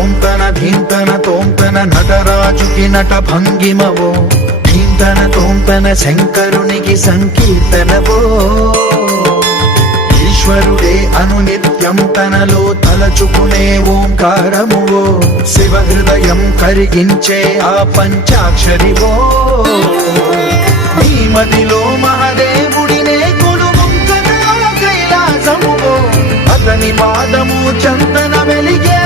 తోంతన ధీంతన తోంతన నటరాజుకి నట భంగిమవో ధీంతన తోంతన శంకరునికి సంకీర్తనవో ఈశ్వరుడే అనునిత్యం తనలో తలచుకునే ఓంకారమువో శివ హృదయం కరిగించే ఆ పంచాక్షరివో నీ మదిలో మహాదేవుడినే కొలువుంకన కైలాసమువో అతని పాదము చందన వెలిగే